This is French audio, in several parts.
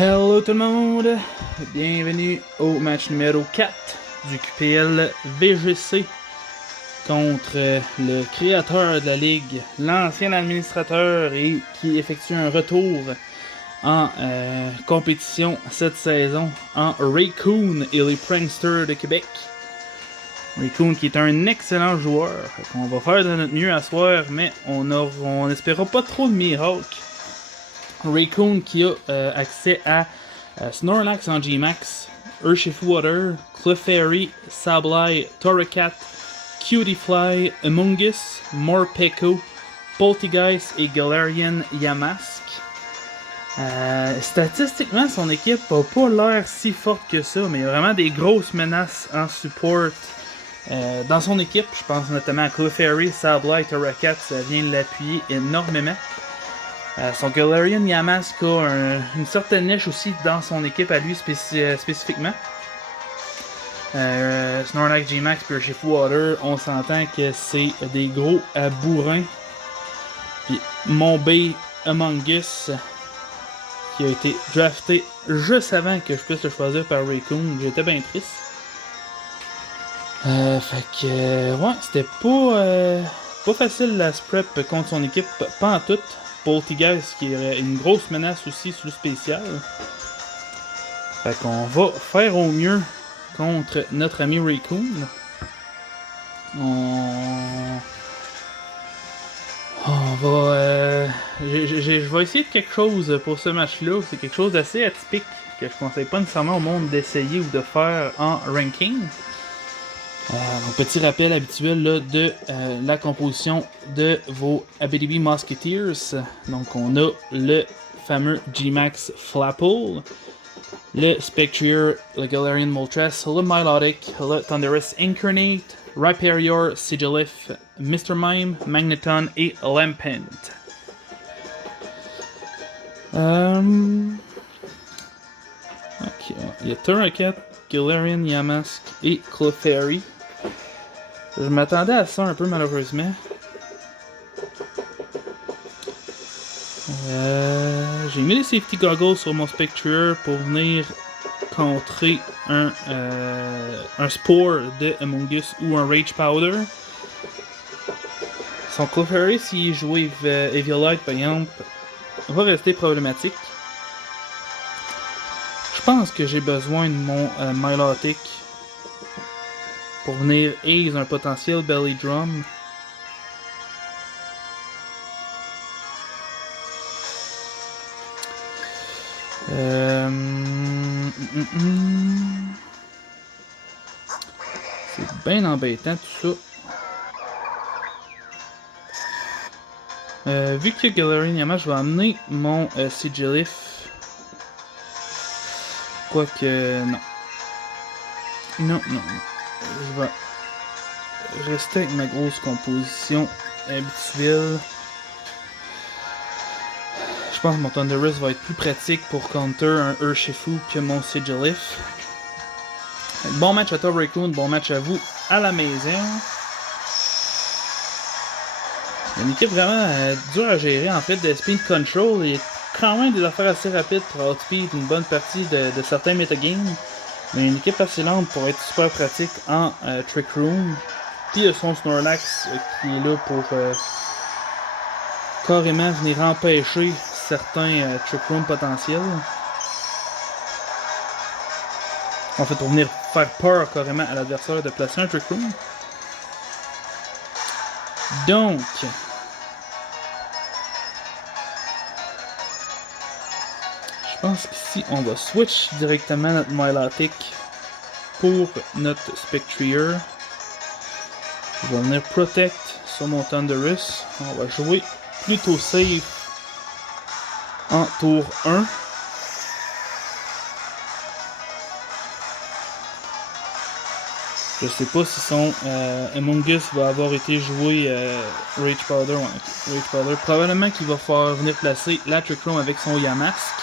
Hello tout le monde, bienvenue au match numéro 4 du QPL VGC contre le créateur de la ligue, l'ancien administrateur et qui effectue un retour en compétition cette saison en Raycoon et les Pranksters de Québec. Raycoon qui est un excellent joueur, on va faire de notre mieux à soir, mais on n'espérera pas trop de miracles. Raycoon qui a accès à Snorlax en G-Max, Urshifu-Water, Clefairy, Sableye, Torracat, Cutiefly, Amoonguss, Morpeko, Polteageist et Galarian Yamask. Statistiquement, son équipe n'a pas l'air si forte que ça, mais il y a vraiment des grosses menaces en support dans son équipe. Je pense notamment à Clefairy, Sableye, Torracat, ça vient l'appuyer énormément. Son Galarian Yamask a une certaine niche aussi dans son équipe à lui spécifiquement. Snorlax, G-Max et Urshifu-Water, on s'entend que c'est des gros bourrins. Puis mon B Amoonguss qui a été drafté juste avant que je puisse le choisir par Raycoon, j'étais bien triste. Ouais, c'était pas facile la prep contre son équipe, pas en tout. Polteageist qui est une grosse menace aussi sur le spécial. Fait qu'on va faire au mieux contre notre ami Raycoon. Je vais essayer de quelque chose pour ce match-là. C'est quelque chose d'assez atypique que je conseille pas nécessairement au monde d'essayer ou de faire en ranking. Un petit rappel habituel là, de la composition de vos ABDB Musketeers. Donc on a le fameux G-Max Flapple, le Spectrier, le Galarian Moltres, le Milotic, le Thundurus Incarnate, Rhyperior, Sigilyph, Mr. Mime, Magneton et Lampent. Ok, il y a Torracat, Galarian Yamask et Clefairy. Je m'attendais à ça un peu malheureusement. J'ai mis les safety goggles sur mon Spectrier pour venir contrer un Spore de Amoonguss ou un Rage Powder. Son Clefairy, s'il joue Eviolite par exemple, va rester problématique. Je pense que j'ai besoin de mon Milotic pour venir aise un potentiel Belly Drum. C'est bien embêtant tout ça. Vu que Galarian Yamask, je vais amener mon Sigilyph. Quoique, non. Non. Je vais rester avec ma grosse composition habituelle. Je pense que mon Thundurus va être plus pratique pour counter un Urshifu que mon Sigilyph. Bon match à toi Raycoon, bon match à vous à la maison. Une équipe vraiment dure à gérer en fait de speed control et quand même des affaires assez rapides pour outspeed une bonne partie de certains metagames. Mais une équipe assez lente pour être super pratique en Trick Room. Puis il y a son Snorlax qui est là pour carrément venir empêcher certains Trick Room potentiels. En fait, pour venir faire peur carrément à l'adversaire de placer un Trick Room. Donc, je pense qu'ici, on va switch directement notre Milotic pour notre Spectrier. Je vais venir Protect sur mon Thundurus. On va jouer plutôt safe en tour 1. Je sais pas si son Amoonguss va avoir été joué Rage Powder. Ouais, Rage Powder. Probablement qu'il va falloir venir placer la Trick Room avec son Yamask.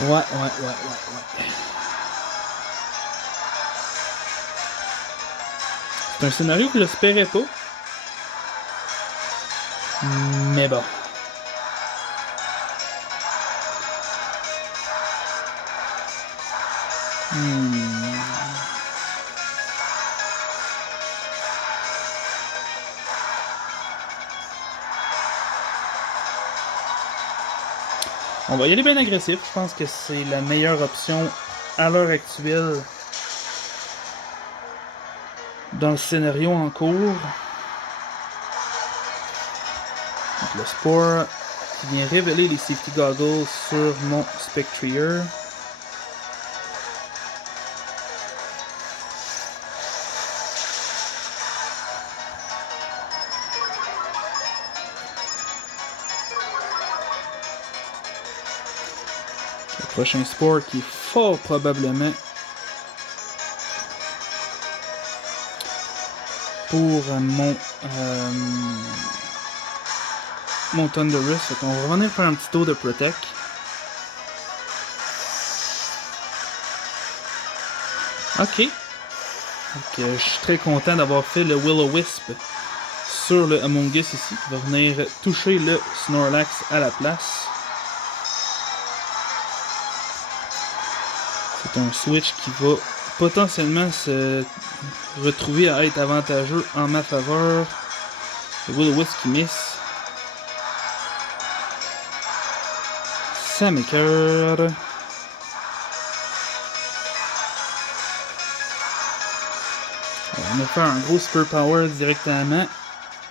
Ouais. C'est un scénario que je n'espérais pas. Mais bon. On va y aller bien agressif. Je pense que c'est la meilleure option à l'heure actuelle dans le scénario en cours. Donc, le Spore qui vient révéler les Safety Goggles sur mon Spectrier. Le prochain Spore qui est fort probablement pour mon Thunderous. Fait qu'on va revenir faire un petit tour de Protect. Ok. Donc, je suis très content d'avoir fait le Will-O-Wisp sur le Among Us ici, qui va venir toucher le Snorlax à la place. C'est un switch qui va potentiellement se retrouver à être avantageux en ma faveur. Le Will-O-Wisp qui miss. Ça m'écoeure. On va faire un gros Super Power directement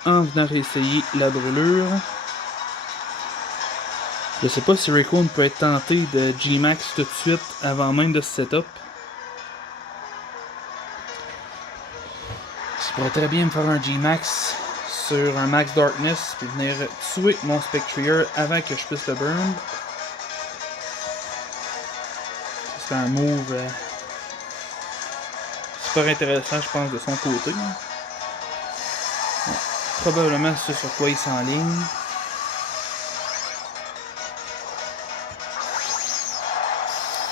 en venant réessayer la brûlure. Je sais pas si Rayquaza peut être tenté de G-Max tout de suite avant même de ce setup. Je pourrais très bien me faire un G-Max sur un Max Darkness et venir tuer mon Spectrier avant que je puisse le burn. C'est un move super intéressant, je pense, de son côté. Bon, probablement ce sur quoi il s'enligne.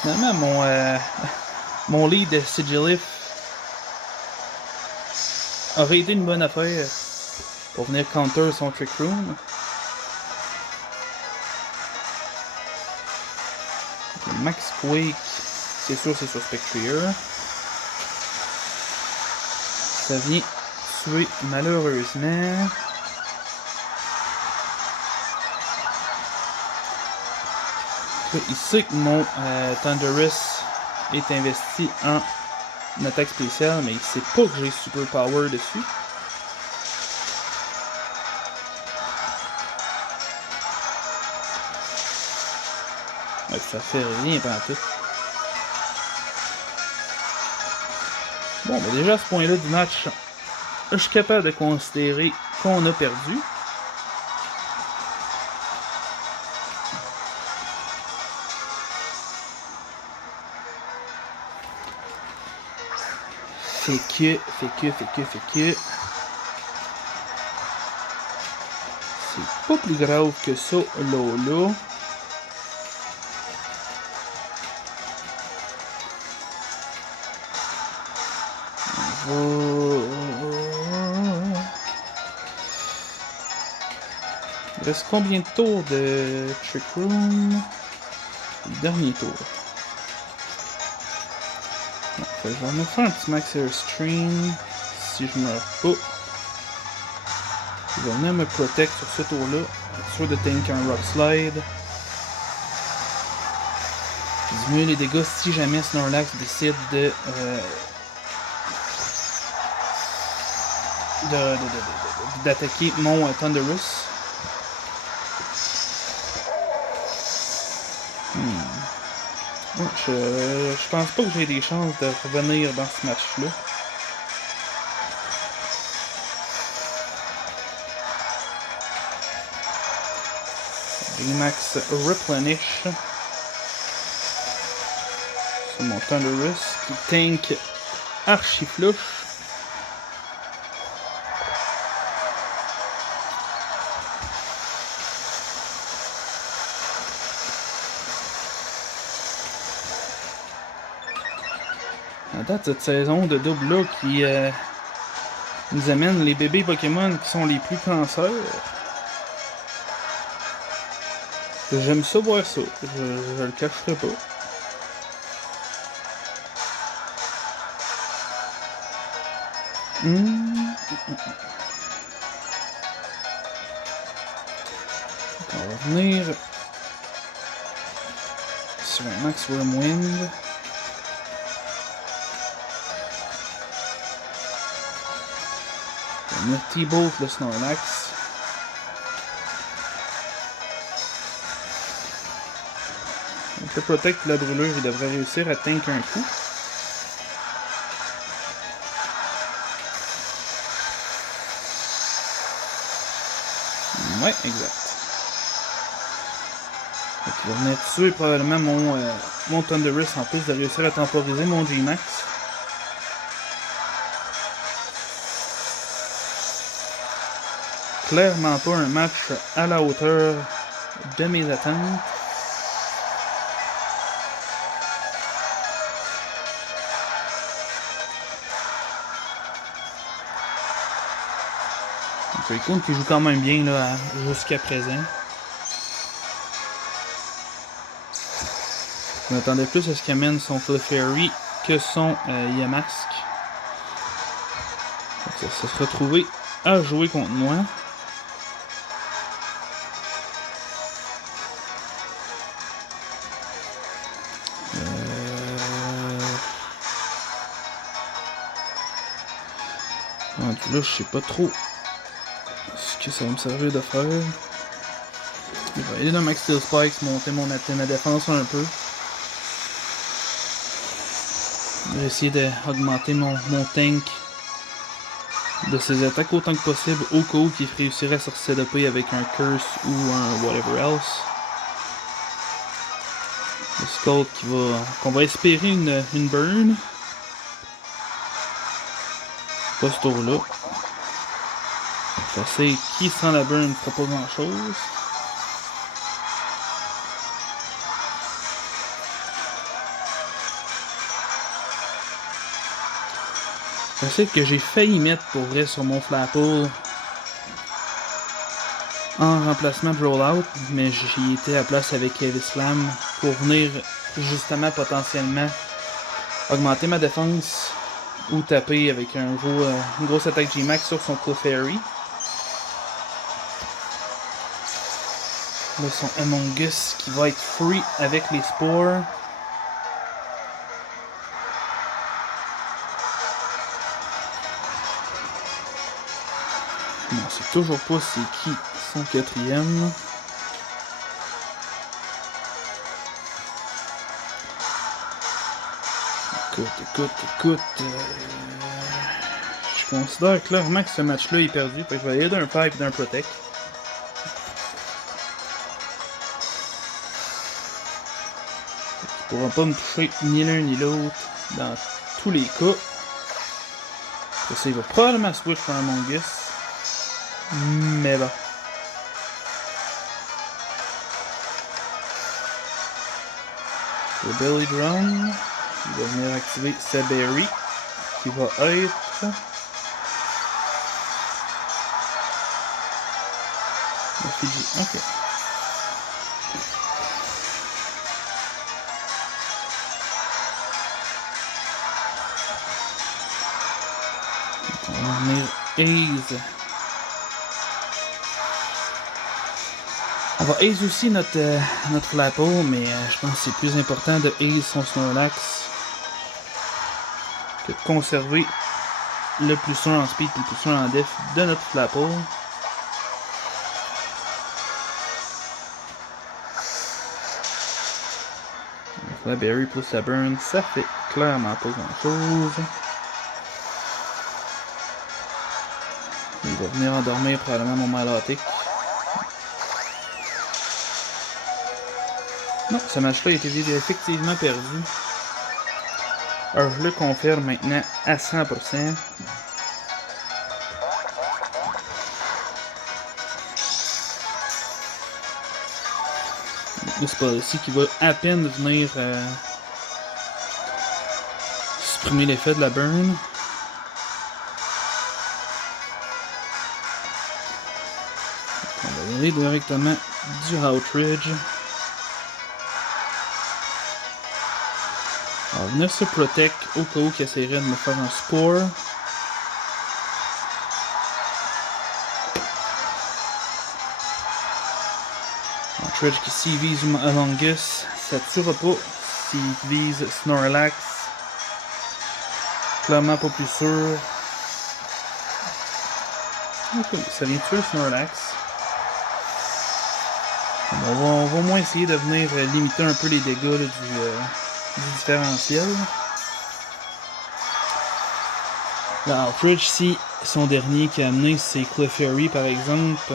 Finalement, mon lead Sigilif aurait été une bonne affaire pour venir counter son Trick Room. Max Quake, c'est sûr c'est sur Spectrier. Ça vient tuer malheureusement. Il sait que mon Thunderous est investi en attaque spéciale, mais il sait pas que j'ai Super Power dessus. Ouais, ça fait rien pendant tout. Bon, ben déjà à ce point-là du match, je suis capable de considérer qu'on a perdu. Fait que. C'est pas plus grave que ça, là. Il reste combien de tours de Trick Room? Le dernier tour. Bon, je vais me faire un petit Max Airstream si je meurs pas. Je vais venir me protect sur ce tour-là. Être sûr de tanker un Rock Slide. Diminuer les dégâts si jamais Snorlax décide d'attaquer mon Thunderous. Je pense pas que j'ai des chances de revenir dans ce match-là. Max Replenish sur mon Thunderous qui tank archi flush. À date, cette saison de double-là qui nous amène les bébés Pokémon qui sont les plus cancers. J'aime ça voir ça, je le cacherai pas. On va venir sur un Max Wormwind. On va venir T-Bolt le Snorlax. Donc le Protect la brûlure, il devrait réussir à tank un coup. Ouais, exact. Donc, il va venir tuer probablement mon Thundurus en plus de réussir à temporiser mon G-Max. Clairement pas un match à la hauteur de mes attentes. Rayquaza qui joue quand même bien là jusqu'à présent. Je m'attendais plus à ce qu'il amène son Clefairy que son Yamask. Ça se retrouvé à jouer contre moi. Là, je sais pas trop ce que ça va me servir de faire. Je vais aller dans Max Steel Spikes, monter ma défense un peu. Je vais essayer d'augmenter mon tank de ses attaques autant que possible au cas où qu'il réussirait à se setuper avec un Curse ou un whatever else. Le Skull qu'on va espérer une burn. Pas ce tour-là. Je sais qui sans la burn ne fera pas grand chose. Je sais que j'ai failli mettre pour vrai sur mon Flapple en remplacement de Rollout, mais j'y étais à place avec Slam pour venir justement potentiellement augmenter ma défense ou taper avec une grosse attaque G-Max sur son Clefairy. Là, son Among Us qui va être free avec les spores. Non, c'est toujours pas c'est qui son quatrième. Écoute. Je considère clairement que ce match-là est perdu. Fait que je vais aller d'un Five et d'un Protect. Il ne pourra pas me toucher ni l'un ni l'autre dans tous les cas. Ça, il va probablement switch pour un Mongus. Mais bon. Le Belly Drum. Il va venir activer sa Berry. Qui va être... Ok. On va venir Ace. On va Ace aussi notre Flapple, mais je pense que c'est plus important de Ace son Snorlax que de conserver le plus 1 en speed et le plus 1 en def de notre Flapple. La Berry plus la Burn, ça fait clairement pas grand chose. Il va venir endormir probablement mon Milotic. Non, ce match-là a été effectivement perdu. Alors je le confirme maintenant à 100%. C'est pas ici qui va à peine venir supprimer l'effet de la burn. On va y aller directement du Outrage. On va venir se protect au cas où qu'il essaierait de me faire un Spore. Aldridge qui s'y vise Among Us, ça tuera pas. S'il vise Snorlax, clairement pas plus sûr. Ok, ça vient tuer Snorlax. On va au moins essayer de venir limiter un peu les dégâts là, du différentiel. Là, Aldridge, si son dernier qui a amené c'est Clefairy par exemple,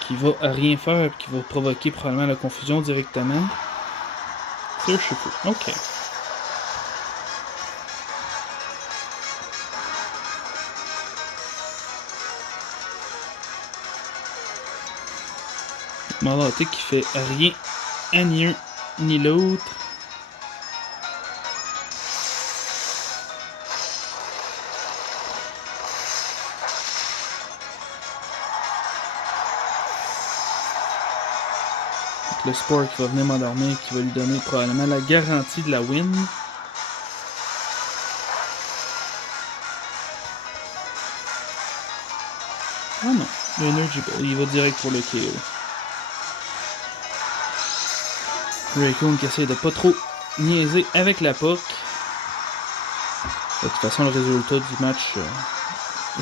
qui va rien faire, qui va provoquer probablement la confusion directement. C'est je sais pas. Ok. Malaté qui fait rien à ni un ni l'autre. Le Spore qui va venir m'endormir, qui va lui donner probablement la garantie de la win. Ah non, l'Energy Ball, il va direct pour le KO. Raycon qui essaie de pas trop niaiser avec la POC. De toute façon, le résultat du match,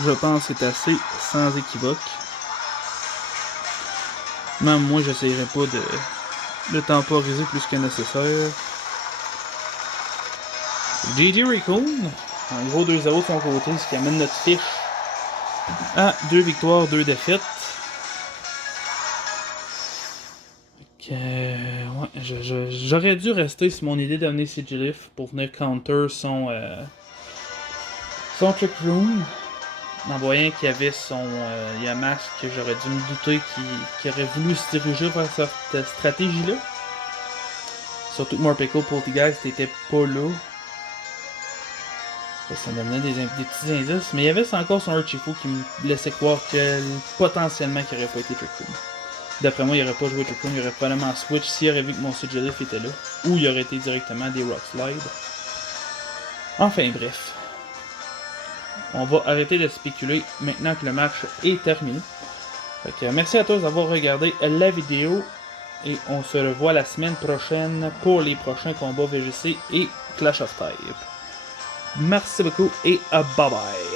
je pense, est assez sans équivoque. Même moi, j'essayerai pas de le temporiser plus que nécessaire. GG Raycon, un gros 2-0 de son côté, ce qui amène notre fiche à 2 victoires, 2 défaites. Ouais, j'aurais dû rester sur mon idée d'amener Sigilyph pour venir counter son Trick Room. En voyant qu'il y avait son Yamask, que j'aurais dû me douter qu'il aurait voulu se diriger vers cette stratégie-là. Surtout que Morpeko Poltergeist n'était pas là. Ça me donnait des petits indices. Mais il y avait encore son Urshifu qui me laissait croire que potentiellement qu'il n'aurait pas été Trick Room. D'après moi, il n'aurait pas joué Trick Room, il aurait probablement switch s'il aurait vu que mon Sigilyph était là. Ou il aurait été directement des Rock Slide. Enfin bref. On va arrêter de spéculer maintenant que le match est terminé. Donc, merci à tous d'avoir regardé la vidéo. Et on se revoit la semaine prochaine pour les prochains combats VGC et Clash of Type. Merci beaucoup et bye bye.